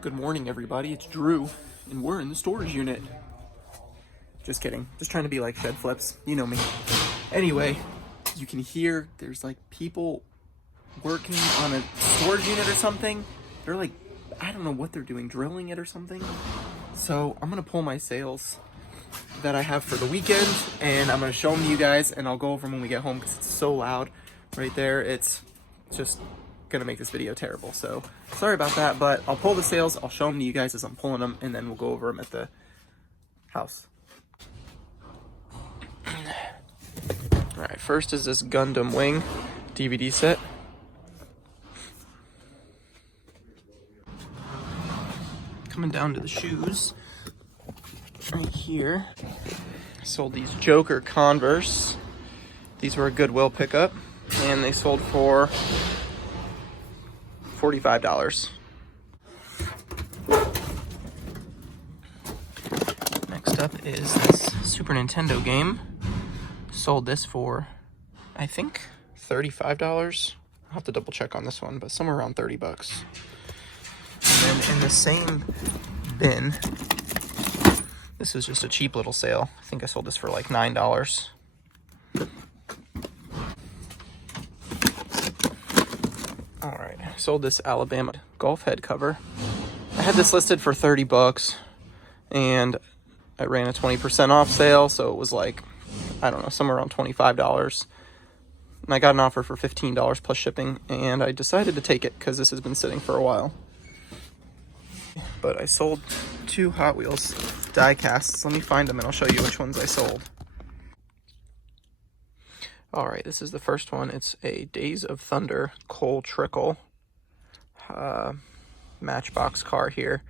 Good morning, everybody. It's Drew, and we're in the storage unit. Just kidding. Just trying to be like Shed Flips. You know me. Anyway, you can hear there's like people working on a storage unit or something. They're like, I don't know what they're doing, drilling it or something. So I'm going to pull my sales that I have for the weekend, and I'm going to show them to you guys, and I'll go over them when we get home because it's so loud right there. It's just gonna make this video terrible, so sorry about that, but I'll pull the sales, I'll show them to you guys as I'm pulling them, and then we'll go over them at the house. Alright, first is this Gundam Wing DVD set. Coming down to the shoes right here. I sold these Joker Converse. These were a Goodwill pickup, and they sold for $45. Next up is this Super Nintendo game. Sold this for, I think, $35. I'll have to double check on this one, but somewhere around 30 bucks. And then in the same bin, this was just a cheap little sale. I think I sold this for like $9. Alright, I sold this Alabama golf head cover. I had this listed for 30 bucks, and I ran a 20% off sale, so it was like, I don't know, somewhere around $25. And I got an offer for $15 plus shipping, and I decided to take it because this has been sitting for a while. But I sold 2 Hot Wheels die casts. Let me find them and I'll show you which ones I sold. Alright, this is the first one. It's a Days of Thunder Coal Trickle Matchbox car here.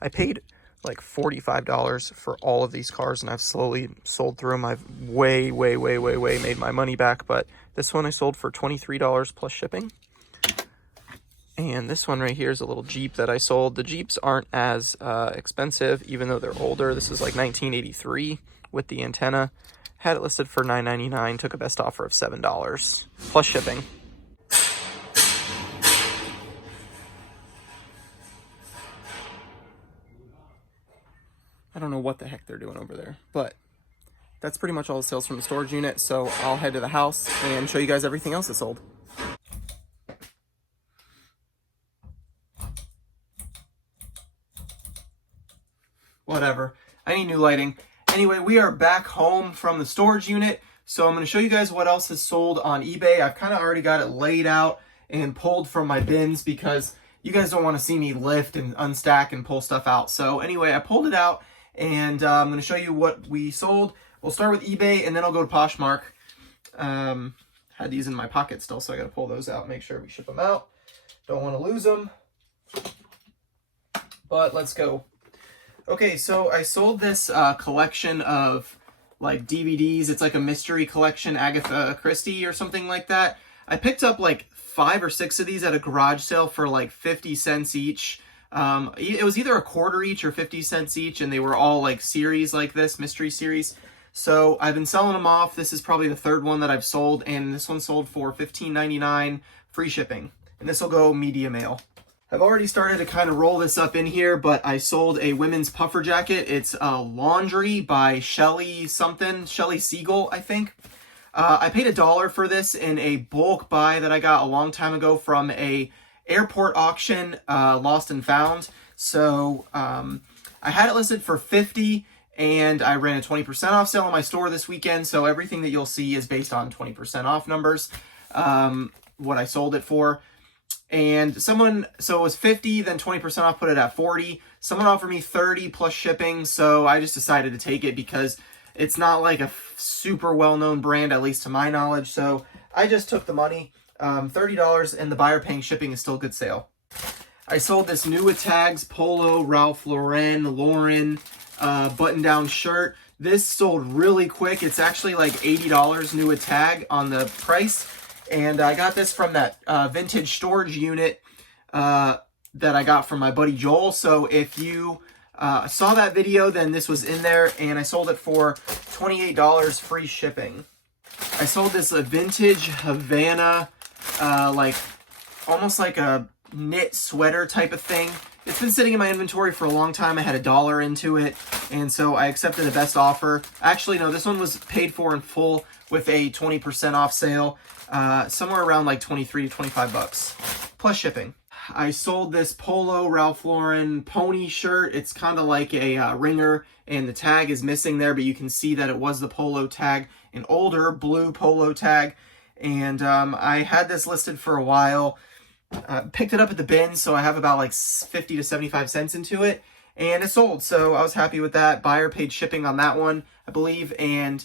I paid like $45 for all of these cars, and I've slowly sold through them. I've way made my money back, but this one I sold for $23 plus shipping. And this one right here is a little Jeep that I sold. The Jeeps aren't as expensive, even though they're older. This is like 1983 with the antenna. Had it listed for $9.99, took a best offer of $7 plus shipping. I don't know what the heck they're doing over there, but that's pretty much all the sales from the storage unit, so I'll head to the house and show you guys everything else that sold. Whatever. I need new lighting. Anyway, we are back home from the storage unit, so I'm going to show you guys what else is sold on eBay. I've kind of already got it laid out and pulled from my bins because you guys don't want to see me lift and unstack and pull stuff out. So anyway, I pulled it out, and I'm going to show you what we sold. We'll start with eBay, and then I'll go to Poshmark. Had these in my pocket still, so I got to pull those out and make sure we ship them out. Don't want to lose them. But let's go. Okay, so I sold this collection of like DVDs. It's like a mystery collection, Agatha Christie or something like that. I picked up like 5 or 6 of these at a garage sale for like 50 cents each. It was either a quarter each or 50 cents each, and they were all like series like this, mystery series. So I've been selling them off. This is probably the 3rd one that I've sold, and this one sold for $15.99 free shipping. And this will go media mail. I've already started to kind of roll this up in here, but I sold a women's puffer jacket. It's Laundry by Shelly Siegel, I think. I paid $1 for this in a bulk buy that I got a long time ago from a airport auction, lost and found. So I had it listed for $50, and I ran a 20% off sale on my store this weekend. So everything that you'll see is based on 20% off numbers, what I sold it for. And so it was 50, then 20% off, put it at 40. Someone offered me 30 plus shipping, so I just decided to take it because it's not like a super well-known brand, at least to my knowledge. So I just took the money, $30, and the buyer paying shipping is still a good sale. I sold this New with Tags Polo Ralph Lauren button-down shirt. This sold really quick. It's actually like $80 New with Tag on the price. And I got this from that vintage storage unit that I got from my buddy Joel. So if you saw that video, then this was in there, and I sold it for $28 free shipping. I sold this a vintage Havana, like almost like a knit sweater type of thing. It's been sitting in my inventory for a long time. I had $1 into it, and so I accepted the best offer. Actually, no, this one was paid for in full with a 20% off sale, somewhere around like 23 to 25 bucks, plus shipping. I sold this polo Ralph Lauren pony shirt. It's kind of like a ringer, and the tag is missing there, but you can see that it was the polo tag, an older blue polo tag. And I had this listed for a while. Picked it up at the bin, so I have about like 50 to 75 cents into it, and it sold, so I was happy with that. Buyer paid shipping on that one, I believe, and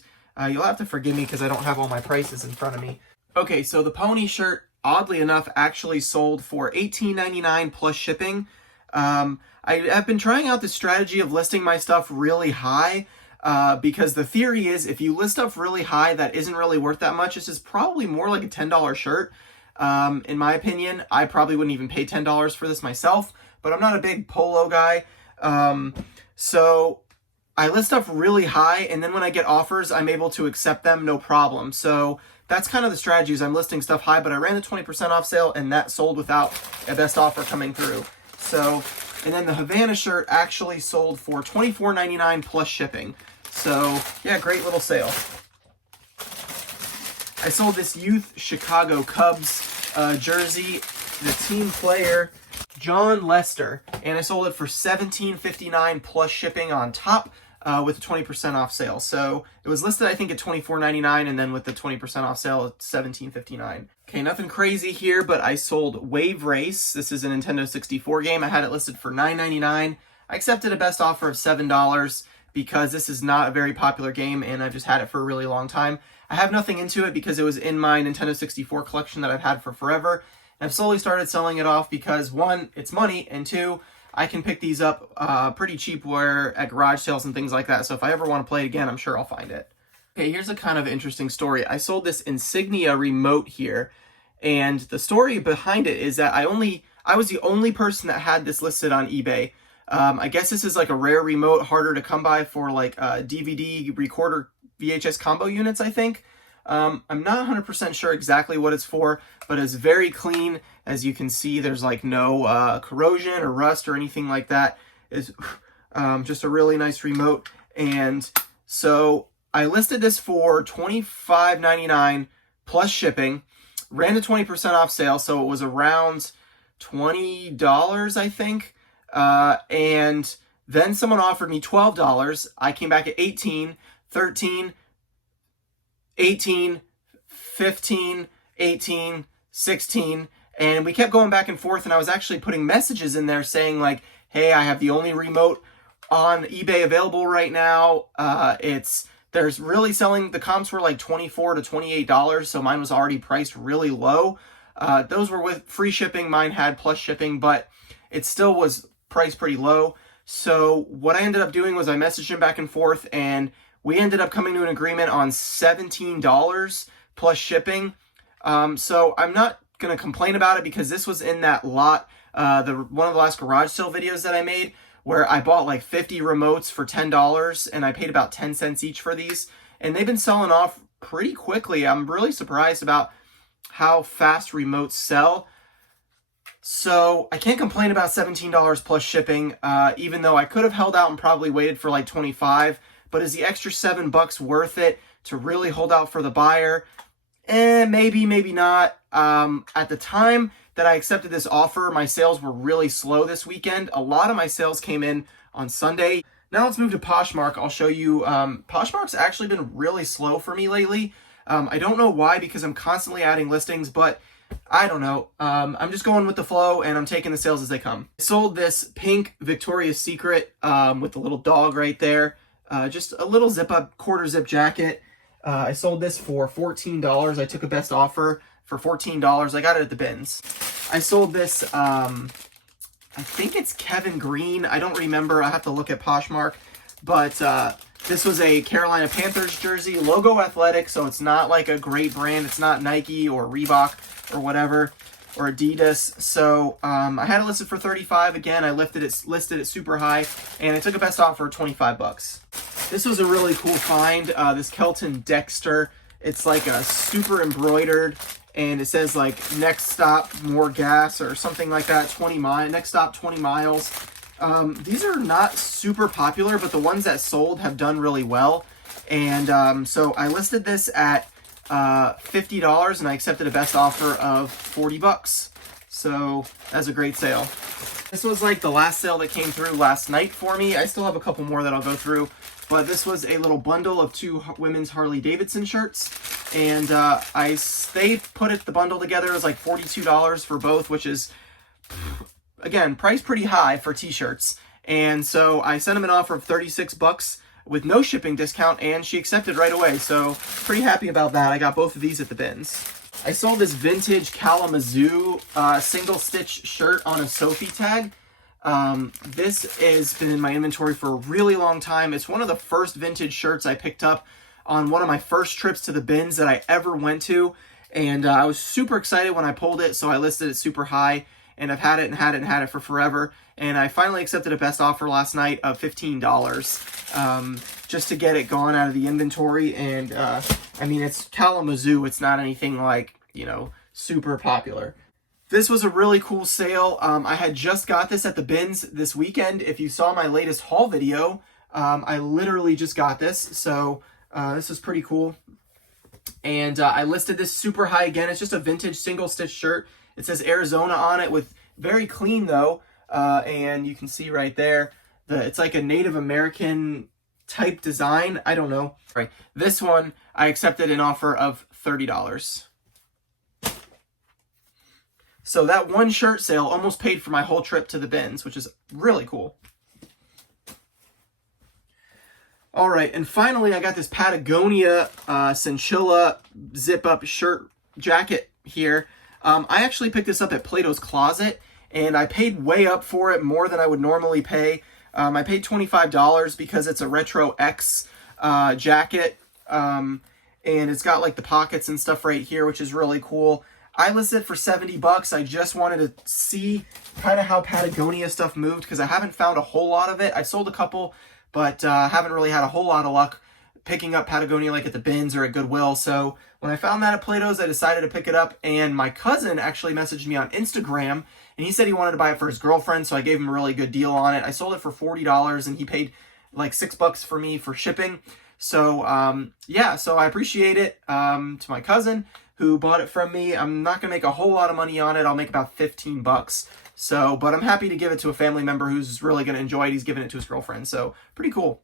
you'll have to forgive me because I don't have all my prices in front of me. Okay, so the pony shirt, oddly enough, actually sold for $18.99 plus shipping. I have been trying out the strategy of listing my stuff really high, because the theory is if you list stuff really high that isn't really worth that much, this is probably more like a $10 shirt. In my opinion, I probably wouldn't even pay $10 for this myself, but I'm not a big polo guy. So I list stuff really high, and then when I get offers, I'm able to accept them, no problem. So that's kind of the strategy, is I'm listing stuff high, but I ran the 20% off sale, and that sold without a best offer coming through. So, and then the Havana shirt actually sold for $24.99 plus shipping. So yeah, great little sale. I sold this youth Chicago Cubs jersey, the team player John Lester, and I sold it for $17.59 plus shipping on top, with a 20% off sale. So it was listed, I think, at $24.99, and then with the 20% off sale, it's $17.59. Okay, nothing crazy here, but I sold Wave Race. This is a Nintendo 64 game. I had it listed for $9.99. I accepted a best offer of $7 because this is not a very popular game, and I've just had it for a really long time. I have nothing into it because it was in my Nintendo 64 collection that I've had for forever. And I've slowly started selling it off because, one, it's money, and two, I can pick these up pretty cheap at garage sales and things like that. So if I ever want to play it again, I'm sure I'll find it. Okay, here's a kind of interesting story. I sold this Insignia remote here, and the story behind it is that I was the only person that had this listed on eBay. I guess this is like a rare remote, harder to come by for like DVD recorder VHS combo units, I think. I'm not 100% sure exactly what it's for, but it's very clean. As you can see, there's like no corrosion or rust or anything like that. It's just a really nice remote. And so I listed this for $25.99 plus shipping, ran a 20% off sale, so it was around $20, I think. And then someone offered me $12. I came back at $18, $13, $18, $15, $18, $16, and we kept going back and forth, and I was actually putting messages in there saying like, hey, I have the only remote on eBay available right now. There's really selling, the comps were like $24 to $28, so mine was already priced really low. Those were with free shipping, mine had plus shipping, but it still was priced pretty low. So what I ended up doing was I messaged him back and forth, and we ended up coming to an agreement on $17 plus shipping. So I'm not going to complain about it because this was in that lot, one of the last garage sale videos that I made, where I bought like 50 remotes for $10, and I paid about 10 cents each for these. And they've been selling off pretty quickly. I'm really surprised about how fast remotes sell. So I can't complain about $17 plus shipping, even though I could have held out and probably waited for like 25. But is the extra $7 worth it to really hold out for the buyer? Maybe, maybe not. At the time that I accepted this offer, my sales were really slow this weekend. A lot of my sales came in on Sunday. Now let's move to Poshmark. I'll show you. Poshmark's actually been really slow for me lately. I don't know why, because I'm constantly adding listings, but I don't know. I'm just going with the flow, and I'm taking the sales as they come. I sold this pink Victoria's Secret with the little dog right there. Just a little zip-up quarter zip jacket. I sold this for $14. I took a best offer for $14. I got it at the bins. I sold this, I think it's Kevin Green. I don't remember. I have to look at Poshmark. But this was a Carolina Panthers jersey, logo athletic, so it's not like a great brand. It's not Nike or Reebok or whatever, or Adidas. So I had it listed for $35. Again, I listed it super high, and I took a best offer for $25. This was a really cool find. This Kelton Dexter. It's like a super embroidered, and it says like next stop more gas or something like that. 20 miles. Next stop 20 miles. These are not super popular, but the ones that sold have done really well. And so I listed this at $50, and I accepted a best offer of $40. So that's a great sale. This was like the last sale that came through last night for me. I still have a couple more that I'll go through, but this was a little bundle of 2 women's Harley Davidson shirts, and they put the bundle together. It was like $42 for both, which is, again, priced pretty high for t-shirts. And so I sent him an offer of $36 with no shipping discount, and she accepted right away. So pretty happy about that. I got both of these at the bins. I sold this vintage Kalamazoo single stitch shirt on a Sophie tag. This has been in my inventory for a really long time. It's one of the first vintage shirts I picked up on one of my first trips to the bins that I ever went to. And I was super excited when I pulled it, so I listed it super high. And I've had it and had it and had it for forever. And I finally accepted a best offer last night of $15 just to get it gone out of the inventory. And I mean, it's Kalamazoo. It's not anything like, you know, super popular. This was a really cool sale. I had just got this at the bins this weekend. If you saw my latest haul video, I literally just got this. So this is pretty cool. And I listed this super high again. It's just a vintage single stitch shirt. It says Arizona on it, with very clean though. And you can see right there, it's like a Native American type design. I don't know. Right. This one, I accepted an offer of $30. So that one shirt sale almost paid for my whole trip to the bins, which is really cool. All right, and finally I got this Patagonia Cinchilla zip-up shirt jacket here. I actually picked this up at Plato's Closet, and I paid way up for it, more than I would normally pay. I paid $25 because it's a Retro X jacket, and it's got like the pockets and stuff right here, which is really cool. I listed it for $70. I just wanted to see kind of how Patagonia stuff moved, because I haven't found a whole lot of it. I sold a couple, but haven't really had a whole lot of luck picking up Patagonia like at the bins or at Goodwill. So when I found that at Plato's, I decided to pick it up, and my cousin actually messaged me on Instagram, and he said he wanted to buy it for his girlfriend, so I gave him a really good deal on it. I sold it for $40, and he paid like $6 for me for shipping. So yeah, so I appreciate it to my cousin who bought it from me. I'm not gonna make a whole lot of money on it. I'll make about $15. So, but I'm happy to give it to a family member who's really gonna enjoy it. He's giving it to his girlfriend, so pretty cool.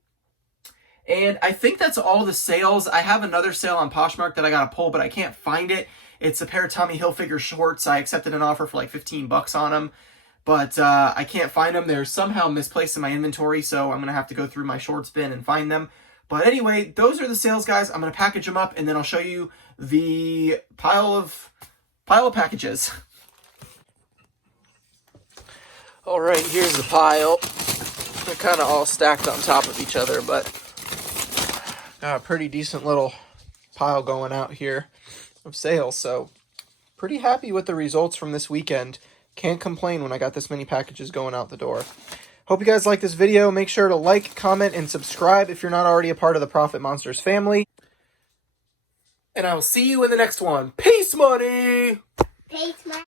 And I think that's all the sales. I have another sale on Poshmark that I gotta pull, but I can't find it. It's a pair of Tommy Hilfiger shorts. I accepted an offer for like $15 on them, but I can't find them. They're somehow misplaced in my inventory, so I'm gonna have to go through my shorts bin and find them. But anyway, those are the sales, guys. I'm gonna package them up, and then I'll show you the pile of packages. All right, here's the pile. They're kind of all stacked on top of each other, but got a pretty decent little pile going out here of sales. So pretty happy with the results from this weekend. Can't complain when I got this many packages going out the door. Hope you guys like this video. Make sure to like, comment, and subscribe if you're not already a part of the Profit Monsters family. And I will see you in the next one. Peace, money! Peace, money.